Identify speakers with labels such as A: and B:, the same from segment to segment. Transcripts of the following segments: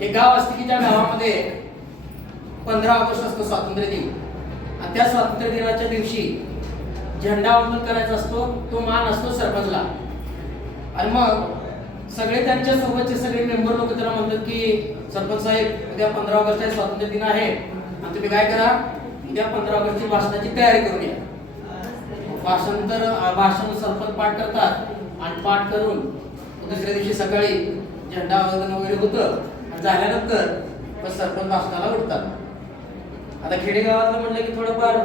A: एका गाव असते की त्या गावामध्ये पंधरा ऑगस्ट असतो स्वातंत्र्य दिन. आणि त्या स्वातंत्र्य दिनाच्या दिवशी झेंडावंदन करायचा असतो तो मान असतो सरपंचला. आणि मग सगळे त्यांच्या सोबतचे सगळे मेंबर लोक त्याला म्हणतात की सरपंच साहेब उद्या पंधरा ऑगस्ट आहे स्वातंत्र्य दिन आहे. आणि तुम्ही काय करा? उद्या पंधरा ऑगस्टची भाषणाची तयारी करून या. भाषण तर भाषण सरपंच पाठ करतात. आणि पाठ करून दुसऱ्या दिवशी सकाळी झेंडा वंदन वगैरे होतं. झाल्यानंतर मग सरपंच भाषणाला उठतात आता खेडेगावातलं म्हणलं की थोडंफार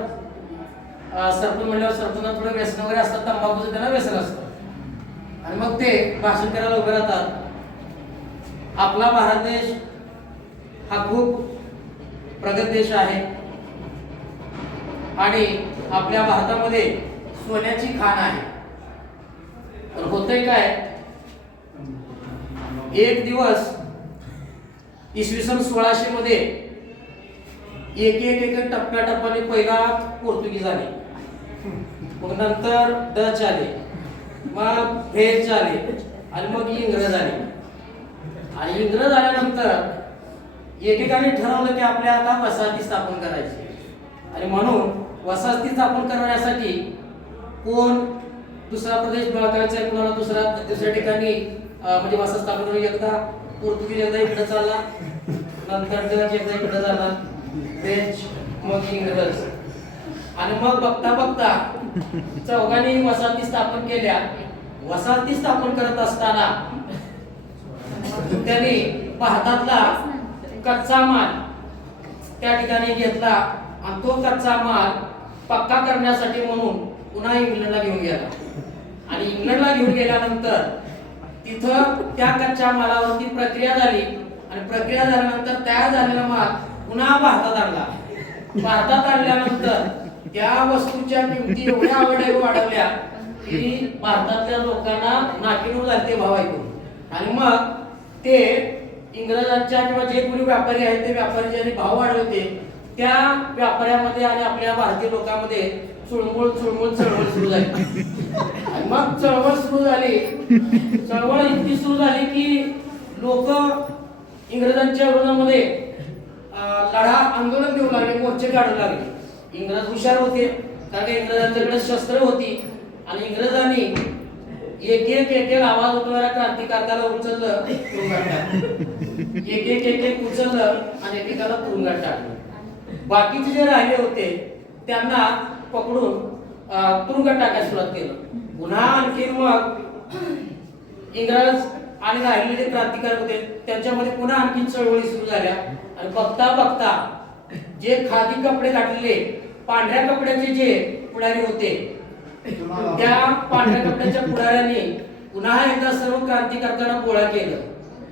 A: सरपंच म्हणल्यावर सरपंच थोडं व्यसन वगैरे असतात तंबाखूचं त्यांना व्यसन असतं. आणि मग ते भाषण करायला उभे राहतात. आपला भारत देश हा खूप प्रगत देश आहे. आणि आपल्या भारतामध्ये सोन्याची खाण आहे. पण होतंय काय? एक दिवस इसवी सन सोळाशे मध्ये एक एक एक टप्प्याटप्प्याने पहिला पोर्तुगीज आले. मग नंतर डच आले. मग फ्रेंच आले. आणि मग इंग्रज आले. आणि इंग्रज आल्यानंतर एकेकाने ठरवलं की आपल्या आता वसाहती स्थापन करायची. आणि म्हणून वसाहती स्थापन करण्यासाठी कोण? दुसरा प्रदेश बळकायचा आहे कुणाला दुसरा दुसऱ्या ठिकाणी म्हणजे वसाहत स्थापन करून एकदा पोर्तुगीज एकदा इकडे चालला नंतर डच एकदा इकडे झाला फ्रेंच मग इंग्रज. आणि मग बघता बघता चौघांनी वसाहती स्थापन केल्या. वसाहती स्थापन करत असताना त्यांनी भारतातला कच्चा माल त्या ठिकाणी घेतला आणि तो कच्चा माल पक्का करण्यासाठी म्हणून पुन्हा इंग्लंडला घेऊन गेला. आणि इंग्लंडला घेऊन गेल्यानंतर तिथं त्या कच्च्या मालावरती प्रक्रिया झाली. आणि प्रक्रिया झाल्यानंतर तयार झालेला माल पुन्हा भारतात आणला. भारतात आणल्यानंतर त्या वस्तूच्या किमती एवढ्या आवडे वाढवल्या की भारतातल्या लोकांना नाकिनूर झाले ते भाव ऐकून. आणि मग ते इंग्रजांच्या किंवा जे कोणी व्यापारी आहेत ते व्यापारी ज्यांनी भाव वाढवते त्या व्यापाऱ्यामध्ये आणि आपल्या भारतीय लोकांमध्ये चुळमुळ चुळमुळ चळवळ सुरू झाली. आणि मग चळवळ सुरू झाली. चळवळ इतकी सुरू झाली की लोक इंग्रजांच्या विरोधामध्ये लढा आंदोलन देऊ लागले मोर्चे काढू लागले. इंग्रज हुशार होते कारण इंग्रजांच्याकडे शस्त्र होती. आणि इंग्रजांनी एक एक एक एक आवाज उठवणाऱ्या क्रांतिकारकाला उचललं तुरुंगात टाकलं एक एक एक एक उचललं आणि एकेकाला तुरुंगात टाकलं बाकीचे जे राहिले होते त्यांना पकडून तुरुंगात टाकायला सुरुवात केलं. पुन्हा आणखी मग इंग्रज आणि राहिलेले जे क्रांतिकारक होते त्यांच्यामध्ये पुन्हा आणखी चळवळी सुरू झाल्या. आणि बघता बघता जे खादी कपडे घातलेले पांढऱ्या कपड्याचे जे पुढारी होते त्या पांढऱ्या कपड्याच्या पुढाऱ्यांनी पुन्हा एकदा सर्व क्रांतिकारकांना गोळा केलं.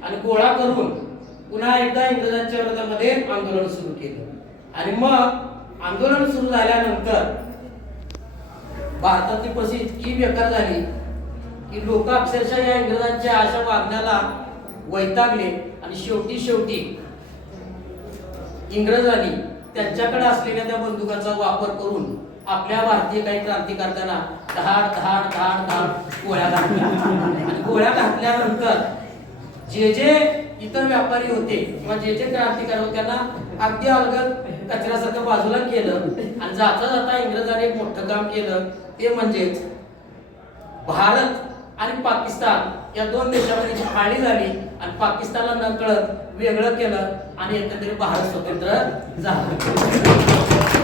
A: आणि गोळा करून पुन्हा एकदा इंग्रजांच्या विरोधामध्ये आंदोलन सुरू केलं. आणि मग आंदोलन सुरू झाल्यानंतर भारतातली परिस्थिती इतकी बेकार झाली की लोक अक्षरशः या इंग्रजांच्या अशा वागण्याला वैतागले आणि शेवटी शेवटी इंग्रजांनी त्यांच्याकडे असलेल्या त्या बंदुकांचा वापर करून आपल्या भारतीय काही क्रांतिकारकांना धाड धाड धाड धाड गोळ्या घातल्या. आणि गोळ्या घातल्यानंतर जे जे इतर व्यापारी होते किंवा जे जे क्रांतिकारक होते त्यांना अगदी अलगद कचऱ्यासारखं बाजूला केलं आणि जाता जाता इंग्रजांनी एक मोठं काम केलं. ते म्हणजेच भारत आणि पाकिस्तान या दोन देशामध्ये जी फाळणी झाली आणि पाकिस्तानला नकळत वेगळं केलं आणि एकंदरीत भारत स्वतंत्र झाला.